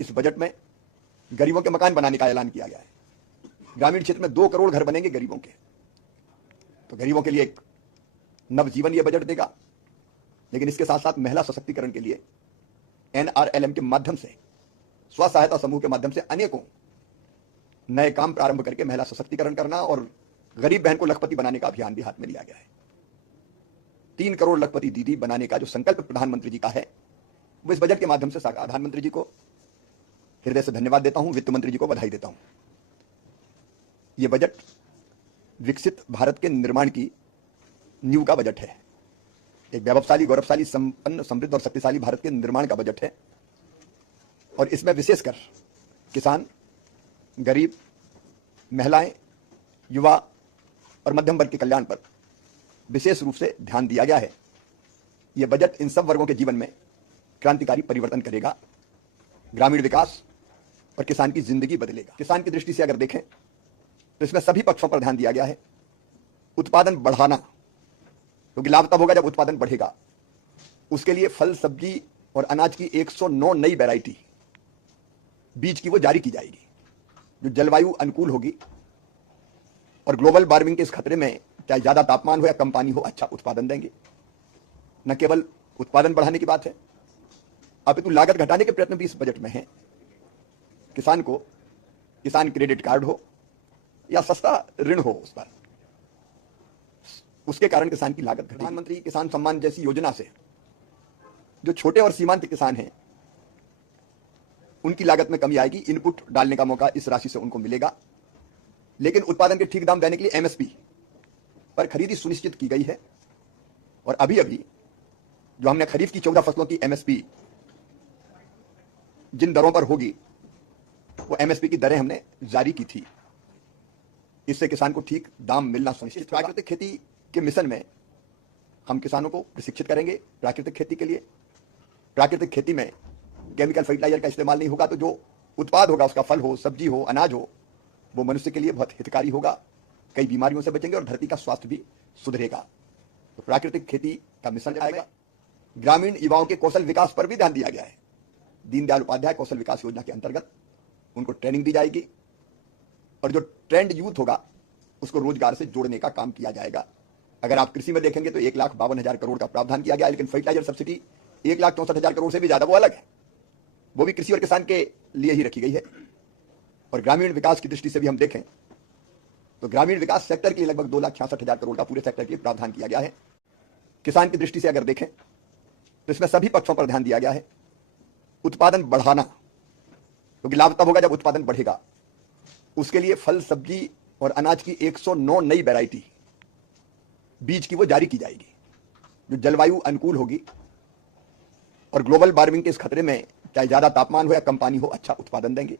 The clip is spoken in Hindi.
इस बजट में गरीबों के मकान बनाने का ऐलान किया गया है। ग्रामीण क्षेत्र में 2 करोड़ घर बनेंगे गरीबों के। तो गरीबों के लिए एक नवजीवन यह बजट देगा। लेकिन इसके साथ साथ महिला सशक्तिकरण के लिए NRLM के माध्यम से, स्व सहायता समूह के माध्यम से अनेकों नए काम प्रारंभ करके महिला सशक्तिकरण करना और गरीब बहन को लखपति बनाने का अभियान भी हाथ में लिया गया है। 3 करोड़ लखपति दीदी बनाने का जो संकल्प प्रधानमंत्री जी का है, वो इस बजट के माध्यम से साकार। प्रधानमंत्री जी को हृदय से धन्यवाद देता हूं, वित्त मंत्री जी को बधाई देता हूं। यह बजट विकसित भारत के निर्माण की नींव का बजट है। एक वैभवशाली, गौरवशाली, संपन्न, समृद्ध और शक्तिशाली भारत के निर्माण का बजट है। और इसमें विशेषकर किसान, गरीब, महिलाएं, युवा और मध्यम वर्ग के कल्याण पर विशेष रूप से ध्यान दिया गया है। यह बजट इन सब वर्गों के जीवन में क्रांतिकारी परिवर्तन करेगा। ग्रामीण विकास और किसान की जिंदगी बदलेगा। किसान की दृष्टि से अगर देखें तो इसमें सभी पक्षों पर ध्यान दिया गया है। उत्पादन बढ़ाना, क्योंकि लाभ तब होगा जब उत्पादन बढ़ेगा। उसके लिए फल, सब्जी और अनाज की 109 नई वैरायटी बीज की वो जारी की जाएगी, जो जलवायु अनुकूल होगी और ग्लोबल वार्मिंग के इस खतरे में चाहे ज्यादा तापमान हो या कम पानी हो, अच्छा उत्पादन देंगे। न केवल उत्पादन बढ़ाने की बात है, अपितु लागत घटाने के प्रयत्न भी इस बजट में है। किसान को किसान क्रेडिट कार्ड हो या सस्ता ऋण हो उस पर, उसके कारण किसान की लागत घटेगी। प्रधानमंत्री किसान सम्मान जैसी योजना से जो छोटे और सीमांत किसान हैं, उनकी लागत में कमी आएगी। इनपुट डालने का मौका इस राशि से उनको मिलेगा। लेकिन उत्पादन के ठीक दाम देने के लिए MSP पर खरीदी सुनिश्चित की गई है। और अभी अभी जो हमने खरीफ की 14 फसलों की MSP जिन दरों पर होगी, वो MSP की दरें हमने जारी की थी। इससे किसान को ठीक दाम मिलना सुनिश्चित। प्राकृतिक खेती के मिशन में हम किसानों को प्रशिक्षित करेंगे प्राकृतिक खेती के लिए। प्राकृतिक खेती में केमिकल फर्टिलाइजर का इस्तेमाल नहीं होगा, तो जो उत्पाद होगा, उसका फल हो, सब्जी हो, अनाज हो, वो मनुष्य के लिए बहुत हितकारी होगा। कई बीमारियों से बचेंगे और धरती का स्वास्थ्य भी सुधरेगा। तो प्राकृतिक खेती का मिशन आएगा। ग्रामीण युवाओं के कौशल विकास पर भी ध्यान दिया गया है। दीनदयाल उपाध्याय कौशल विकास योजना के अंतर्गत उनको ट्रेनिंग दी जाएगी और जो ट्रेंड यूथ होगा उसको रोजगार से जोड़ने का काम किया जाएगा। अगर आप कृषि में देखेंगे तो 1,52,000 करोड़ का प्रावधान किया गया, लेकिन फर्टिलाइजर सब्सिडी 1,64,000 करोड़ से भी ज्यादा वो अलग है, वो भी कृषि और किसान के लिए ही रखी गई है। और ग्रामीण विकास की दृष्टि से भी हम देखें तो ग्रामीण विकास सेक्टर के लिए लगभग 2,66,000 करोड़ का पूरे सेक्टर के लिए प्रावधान किया गया है। किसान की दृष्टि से अगर देखें तो इसमें सभी पक्षों पर ध्यान दिया गया है। उत्पादन बढ़ाना, क्योंकि लाभ तब होगा जब उत्पादन बढ़ेगा। उसके लिए फल, सब्जी और अनाज की 109 नई वैरायटी बीज की वो जारी की जाएगी, जो जलवायु अनुकूल होगी और ग्लोबल वार्मिंग के इस खतरे में चाहे ज्यादा तापमान हो या कम पानी हो, अच्छा उत्पादन देंगे।